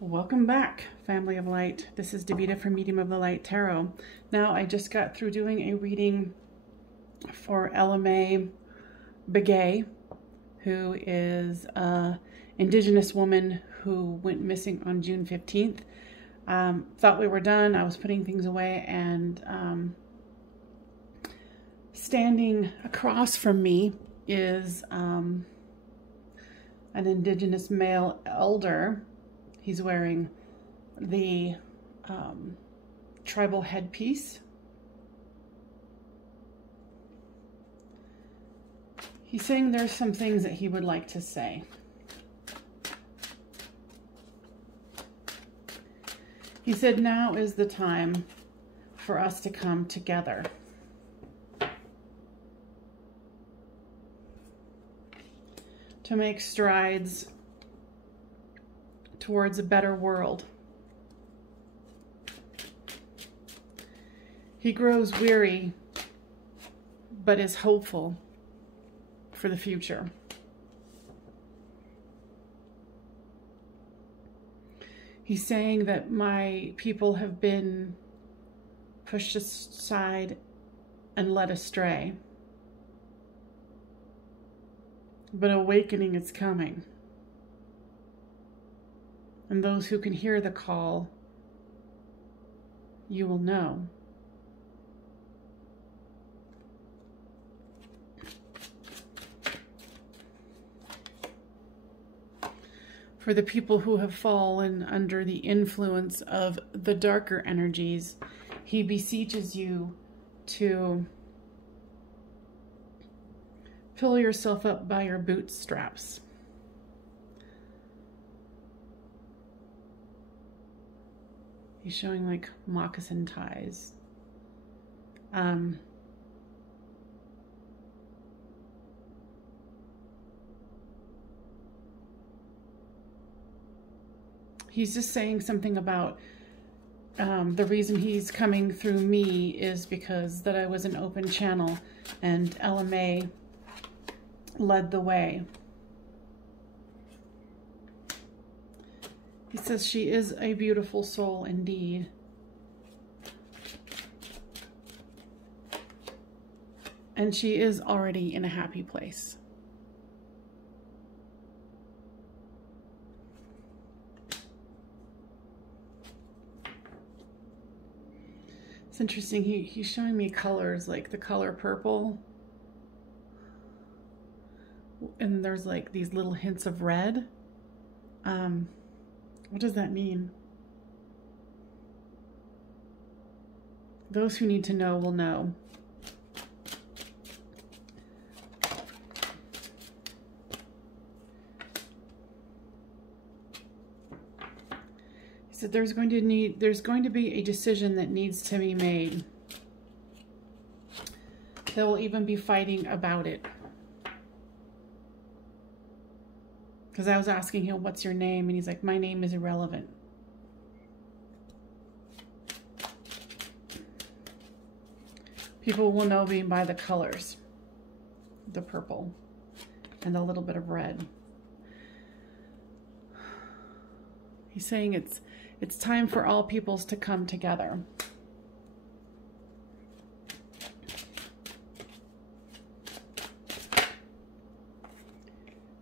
Welcome back, Family of Light. This is Davida from Medium of the Light Tarot. Now, I just got through doing a reading for Ella Mae Begay, who is an Indigenous woman who went missing on June 15th. Thought we were done. I was putting things away, and standing across from me is an Indigenous male elder. He's wearing the tribal headpiece. He's saying there's some things that he would like to say. He said, now is the time for us to come together. To make strides towards a better world. He grows weary, but is hopeful for the future. He's saying that my people have been pushed aside and led astray, but awakening is coming. And those who can hear the call, you will know. For the people who have fallen under the influence of the darker energies, he beseeches you to pull yourself up by your bootstraps. He's showing like moccasin ties. He's just saying something about the reason he's coming through me is because that I was an open channel and Ella Mae led the way. He says she is a beautiful soul indeed. And she is already in a happy place. It's interesting, he's showing me colors, like the color purple. And there's like these little hints of red. What does that mean? Those who need to know will know. He said there's going to be a decision that needs to be made. There will even be fighting about it. Because I was asking him, what's your name? And he's like, my name is irrelevant. People will know me by the colors. The purple and a little bit of red. He's saying it's time for all peoples to come together.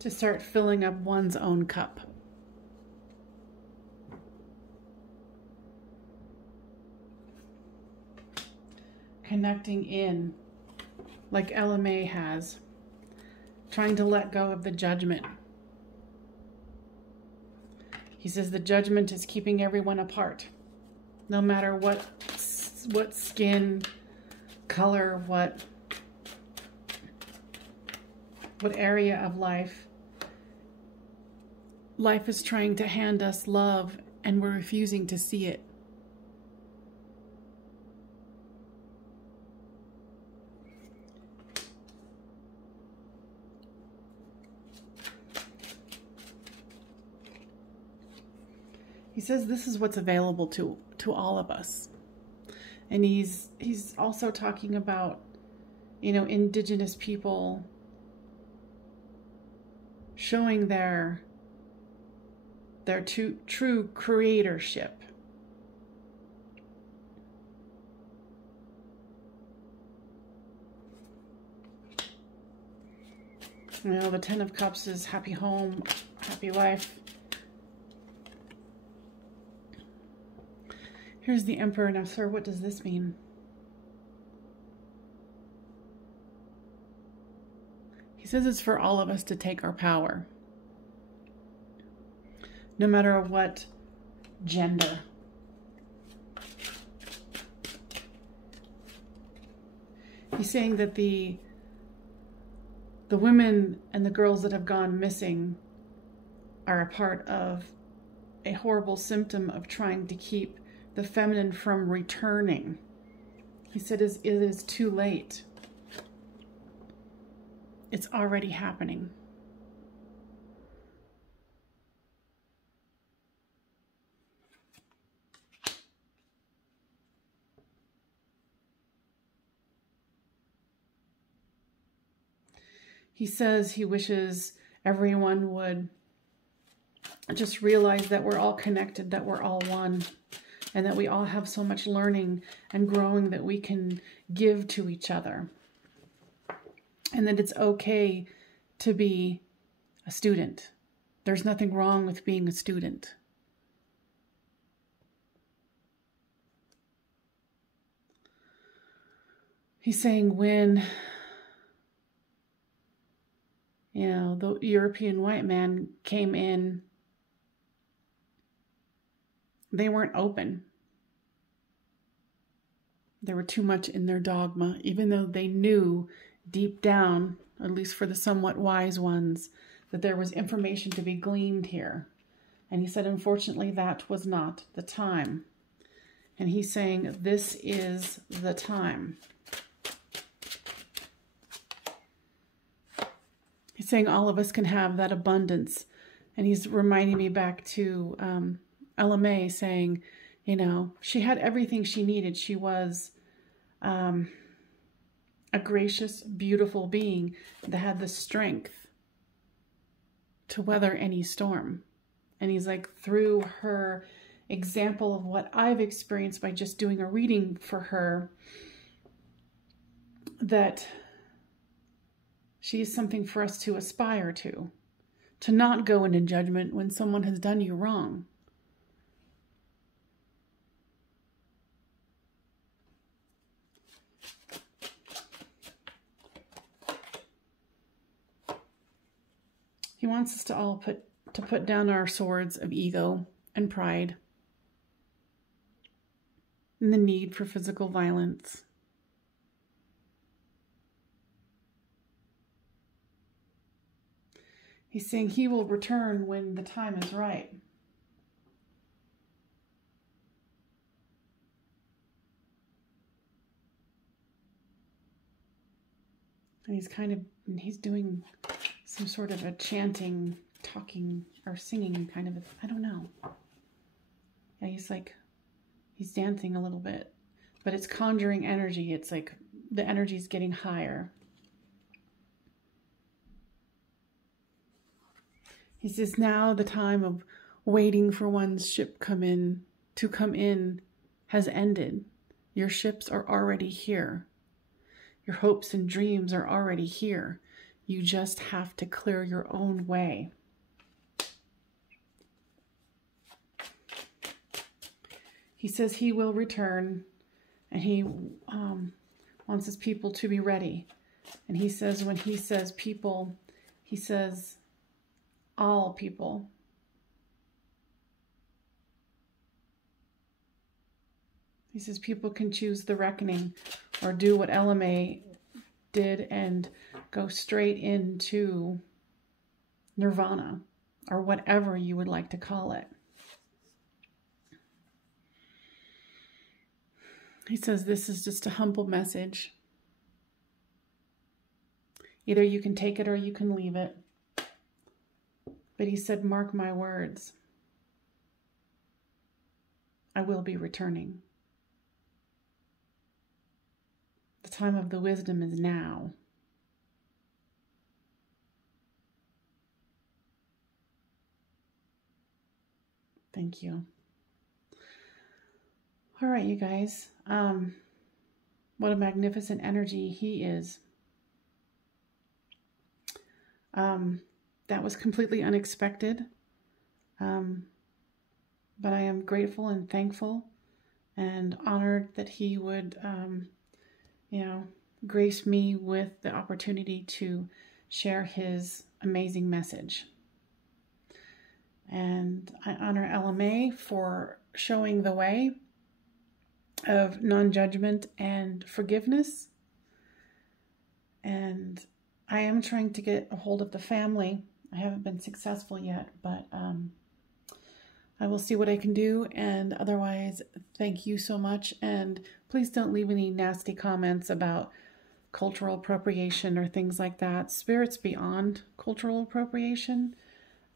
To start filling up one's own cup. Connecting in, like Ella Mae has. Trying to let go of the judgment. He says the judgment is keeping everyone apart. No matter what skin, color, what area of life. Life is trying to hand us love, and we're refusing to see it. He says this is what's available to all of us. And he's also talking about, you know, Indigenous people showing their their true creatorship. You know, the Ten of Cups is happy home, happy life. Here's the Emperor. Now, sir, what does this mean? He says it's for all of us to take our power. No matter what gender. He's saying that the women and the girls that have gone missing are a part of a horrible symptom of trying to keep the feminine from returning. He said it is too late. It's already happening. He says he wishes everyone would just realize that we're all connected, that we're all one, and that we all have so much learning and growing that we can give to each other. And that it's okay to be a student. There's nothing wrong with being a student. He's saying when, you know, the European white man came in, they weren't open. They were too much in their dogma, even though they knew deep down, at least for the somewhat wise ones, that there was information to be gleaned here. And he said, unfortunately, that was not the time. And he's saying, this is the time. He's saying all of us can have that abundance. And he's reminding me back to Ella May saying, you know, she had everything she needed. She was a gracious, beautiful being that had the strength to weather any storm. And he's like, through her example of what I've experienced by just doing a reading for her, that she's something for us to aspire to not go into judgment when someone has done you wrong. He wants us to all put down our swords of ego and pride and the need for physical violence. He's saying he will return when the time is right. And he's doing some sort of a chanting, talking, or singing kind of, I don't know. Yeah, he's dancing a little bit, but it's conjuring energy. It's like the energy's getting higher. He says now the time of waiting for one's ship to come in has ended. Your ships are already here. Your hopes and dreams are already here. You just have to clear your own way. He says he will return, and he wants his people to be ready. And he says, when he says people, he says all people. He says people can choose the reckoning or do what Ella May did and go straight into nirvana or whatever you would like to call it. He says this is just a humble message. Either you can take it or you can leave it. But he said, mark my words. I will be returning. The time of the wisdom is now. Thank you. All right, you guys. What a magnificent energy he is. That was completely unexpected. But I am grateful and thankful and honored that he would, grace me with the opportunity to share his amazing message. And I honor LMA for showing the way of non-judgment and forgiveness. And I am trying to get a hold of the family. I haven't been successful yet, but I will see what I can do. And otherwise, thank you so much. And please don't leave any nasty comments about cultural appropriation or things like that. Spirit's beyond cultural appropriation.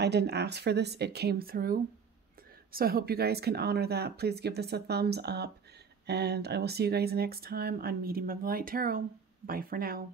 I didn't ask for this. It came through. So I hope you guys can honor that. Please give this a thumbs up. And I will see you guys next time on Medium of the Light Tarot. Bye for now.